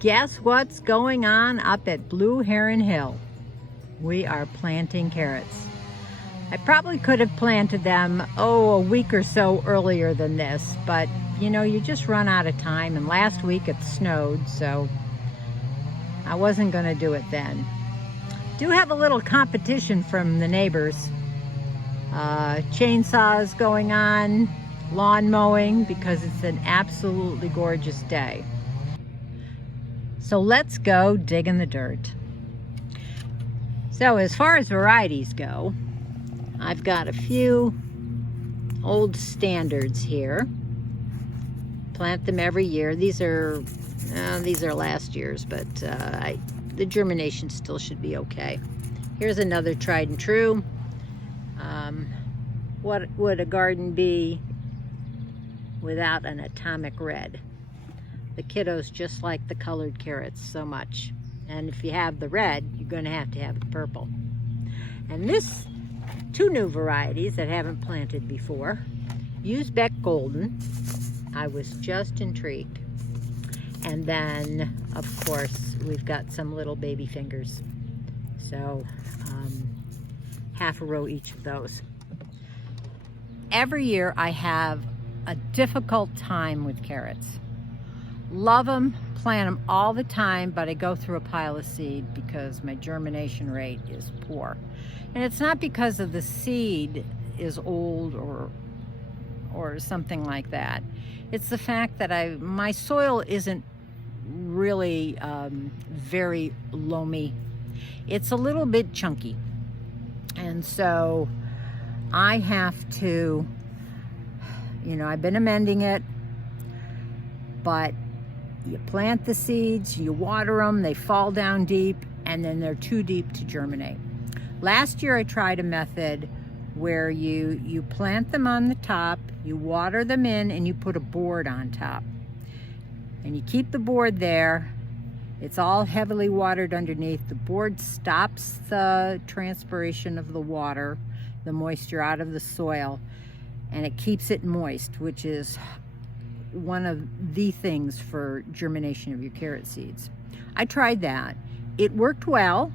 Guess what's going on up at Blue Heron Hill? We are planting carrots. I probably could have planted them, a week or so earlier than this, but you know, you just run out of time, and last week it snowed, so I wasn't gonna do it then. Do have a little competition from the neighbors. Chainsaws going on, lawn mowing, because it's an absolutely gorgeous day. So let's go dig in the dirt. So as far as varieties go, I've got a few old standards here. Plant them every year. These are last year's, but the germination still should be okay. Here's another tried and true. What would a garden be without an atomic red? The kiddos just like the colored carrots so much. And if you have the red, you're going to have the purple. And this, two new varieties that haven't planted before. Uzbek Golden. I was just intrigued. And then, of course, we've got some little baby fingers. So, half a row each of those. Every year I have a difficult time with carrots. Love them, plant them all the time, but I go through a pile of seed because my germination rate is poor. And it's not because of the seed is old or something like that. It's the fact that my soil isn't really very loamy. It's a little bit chunky. And so I have to, I've been amending it, but you plant the seeds, you water them, they fall down deep, and then they're too deep to germinate. Last year I tried a method where you plant them on the top, you water them in, and you put a board on top. And you keep the board there. It's all heavily watered underneath. The board stops the transpiration of the water, the moisture out of the soil, and it keeps it moist, which is one of the things for germination of your carrot seeds. I tried that. It worked well.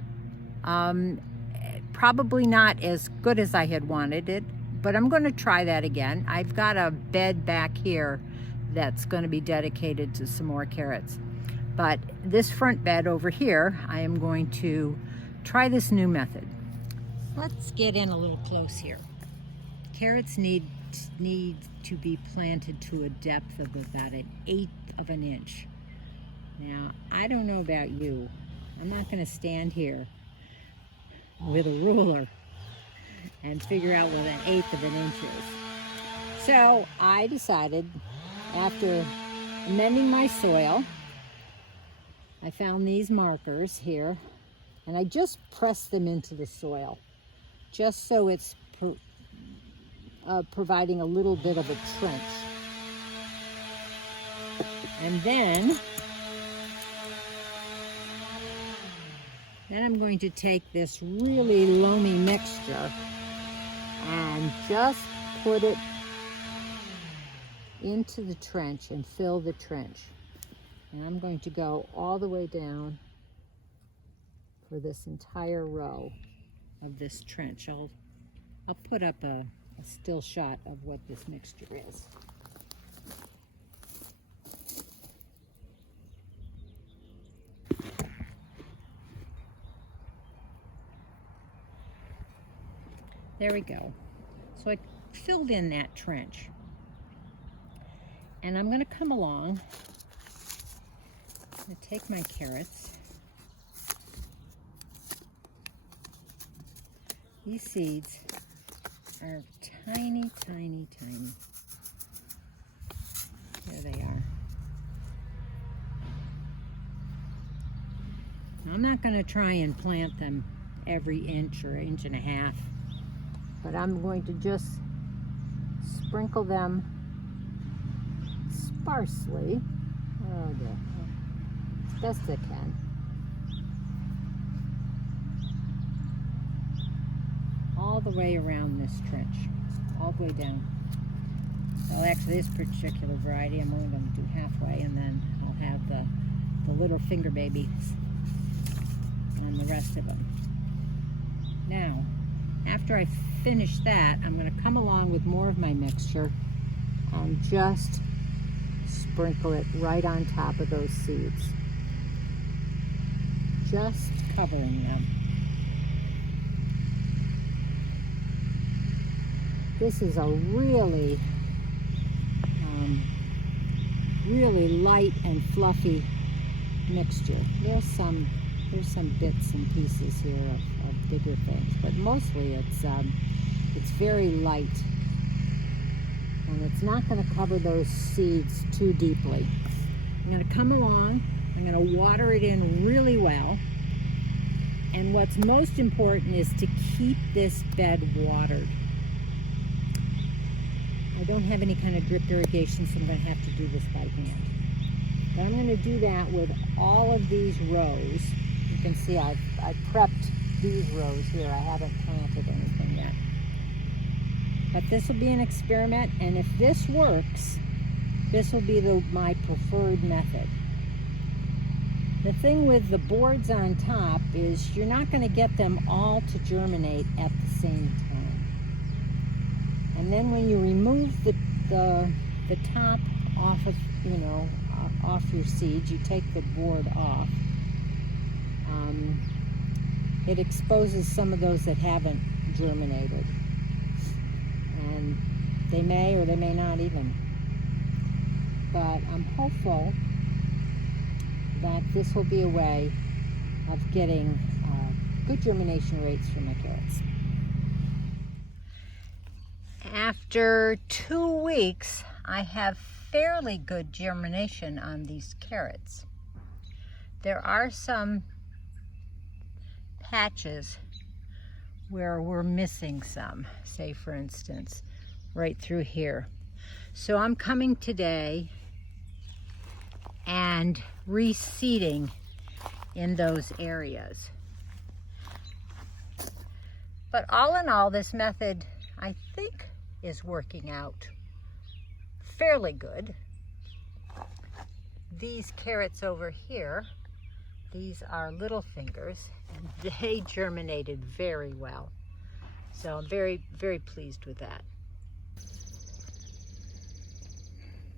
Probably not as good as I had wanted it, but I'm going to try that again. I've got a bed back here that's going to be dedicated to some more carrots. But this front bed over here, I am going to try this new method. Let's get in a little close here. Carrots need to be planted to a depth of about 1/8 of an inch. Now, I don't know about you. I'm not going to stand here with a ruler and figure out what 1/8 of an inch is. So I decided, after amending my soil, I found these markers here, and I just pressed them into the soil, just so it's providing a little bit of a trench. And then I'm going to take this really loamy mixture and just put it into the trench and fill the trench. And I'm going to go all the way down for this entire row of this trench. I'll put up a still shot of what this mixture is. There we go. So I filled in that trench. And I'm going to come along and take my carrots. These seeds are tiny, tiny, tiny. There they are. I'm not going to try and plant them every inch or inch and a half, but I'm going to just sprinkle them sparsely, as best I can. All the way around this trench, all the way down. Well, actually, this particular variety, I'm only going to do halfway, and then I'll have the the little finger babies on the rest of them. Now, after I finish that, I'm going to come along with more of my mixture and just sprinkle it right on top of those seeds. Just covering them. This is a really light and fluffy mixture. There's some bits and pieces here of bigger things, but mostly it's very light, and it's not going to cover those seeds too deeply. I'm going to come along, I'm going to water it in really well, and what's most important is to keep this bed watered. I don't have any kind of drip irrigation, so I'm going to have to do this by hand. But I'm going to do that with all of these rows. You can see I've prepped these rows here. I haven't planted anything yet. But this will be an experiment, and if this works, this will be my preferred method. The thing with the boards on top is you're not going to get them all to germinate at the same time. And then when you remove the top off of, off your seeds, you take the board off, it exposes some of those that haven't germinated. And they may or they may not even. But I'm hopeful that this will be a way of getting good germination rates for my carrots. After 2 weeks, I have fairly good germination on these carrots. There are some patches where we're missing some, say for instance, right through here. So I'm coming today and reseeding in those areas. But all in all, this method, I think, is working out fairly good. These carrots over here, these are little fingers, and they germinated very well. So I'm very, very pleased with that.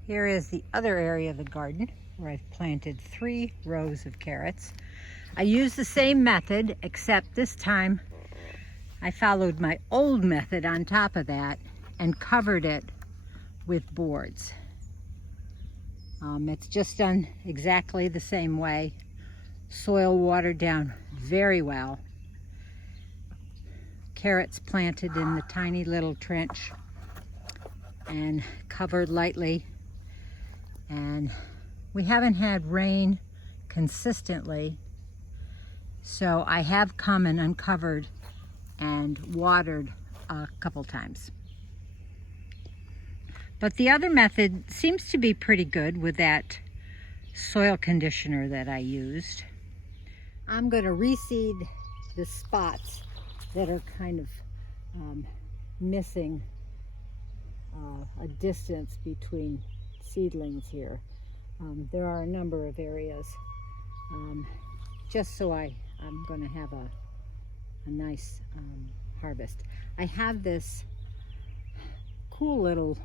Here is the other area of the garden where I've planted 3 rows of carrots. I used the same method, except this time I followed my old method on top of that and covered it with boards. It's just done exactly the same way. Soil watered down very well. Carrots planted in the tiny little trench and covered lightly. And we haven't had rain consistently, so I have come and uncovered and watered a couple times. But the other method seems to be pretty good with that soil conditioner that I used. I'm going to reseed the spots that are kind of missing a distance between seedlings here. There are a number of areas, just so I'm going to have a nice harvest. I have this cool little,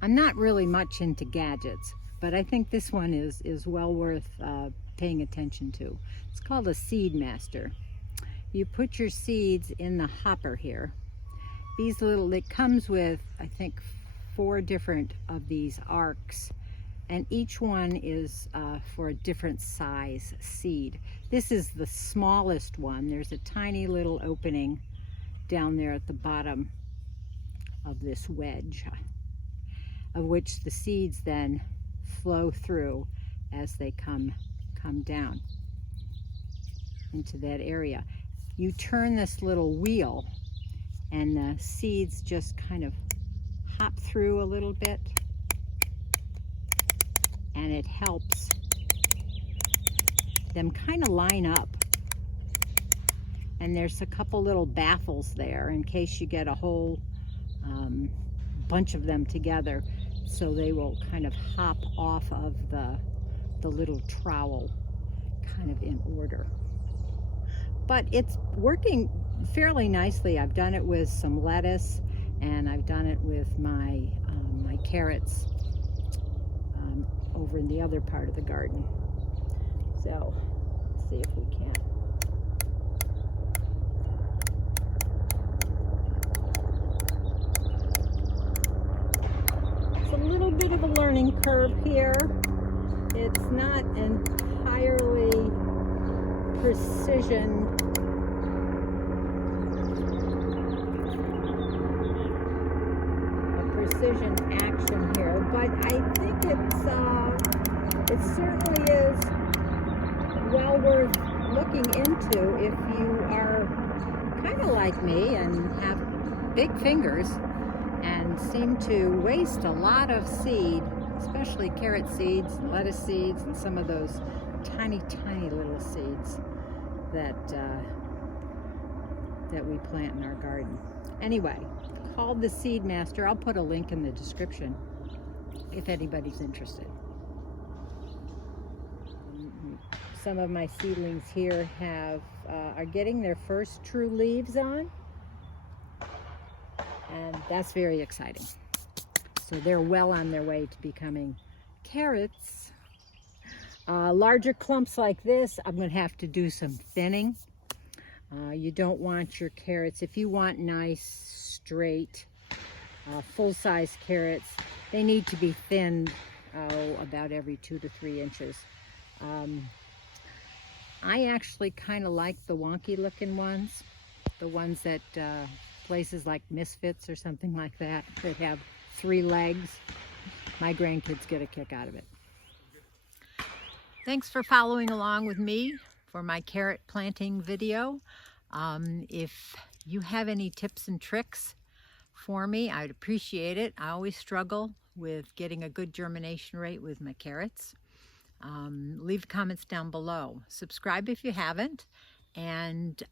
I'm not really much into gadgets, but I think this one is well worth paying attention to. It's called a seed master. You put your seeds in the hopper here. It comes with, I think, 4 different of these arcs, and each one is for a different size seed. This is the smallest one. There's a tiny little opening down there at the bottom of this wedge, of which the seeds then flow through as they come down into that area. You turn this little wheel and the seeds just kind of hop through a little bit, and it helps them kind of line up. And there's a couple little baffles there in case you get a whole bunch of them together, so they will kind of hop off of the the little trowel kind of in order. But it's working fairly nicely. I've done it with some lettuce, and I've done it with my my carrots over in the other part of the garden. So let's see if we can. It's a little bit of a learning curve here. It's not entirely precision. Precision action here, but I think it certainly is well worth looking into if you are kind of like me and have big fingers and seem to waste a lot of seed, especially carrot seeds and lettuce seeds and some of those tiny little seeds that we plant in our garden. Anyway, called the Seed Master. I'll put a link in the description if anybody's interested. Some of my seedlings here are getting their first true leaves on, and that's very exciting. So they're well on their way to becoming carrots. Larger clumps like this, I'm going to have to do some thinning. You don't want your carrots, if you want nice, straight, full-size carrots, they need to be thinned about every 2 to 3 inches. I actually kind of like the wonky looking ones, the ones that places like Misfits or something like that have 3 legs. My grandkids get a kick out of it. Thanks for following along with me for my carrot planting video. If you have any tips and tricks for me, I'd appreciate it. I always struggle with getting a good germination rate with my carrots. Leave comments down below. Subscribe if you haven't, and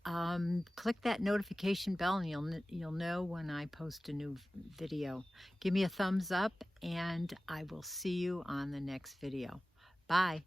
click that notification bell, and you'll know when I post a new video. Give me a thumbs up, and I will see you on the next video. Bye.